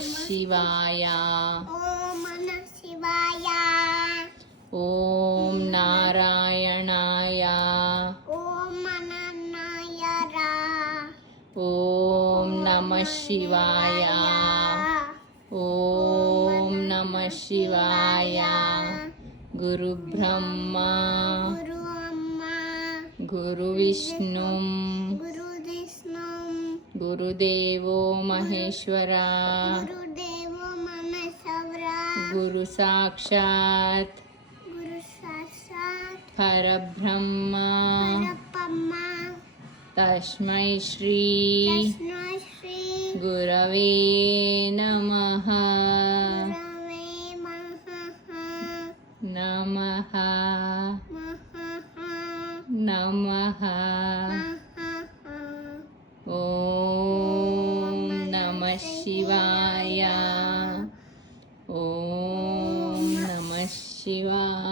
ಶಿವಾಯ. ಓಂ ನಮಃ ಶಿವಾಯ. ಓಂ ನಾರಾಯಣಾಯ. ಓಂ ಅನನ್ಯಾಯ. ಓಂ ನಮಃ ಶಿವಾಯ. ಓಂ ನಮಃ ಶಿವಾಯ. ಗುರು ಬ್ರಹ್ಮ ಗುರು ಅಮ್ಮ. ಗುರು ವಿಷ್ಣು ಗುರು ವಿಷ್ಣು. ಗುರುದೇವೋ ಮಹೇಶ್ವರ. ಗುರುದೇವ ಮನಸವರ. ಗುರು ಸಾಕ್ಷಾತ್ ಗುರು ಸಾಕ್ಷಾತ್ ಪರಬ್ರಹ್ಮ. ಪರಬ್ರಹ್ಮ. ತಸ್ಮೈ ಶ್ರೀ ತಸ್ಮೈ ಶ್ರೀ ಗುರವೇ ನಮಃ. ಗುರವೇ ನಮಃ ನಮಃ. ನಮಃ. ಓಂ ನಮಃ ಶಿವಾಯ. ಓಂ ನಮಃ ಶಿವಾಯ.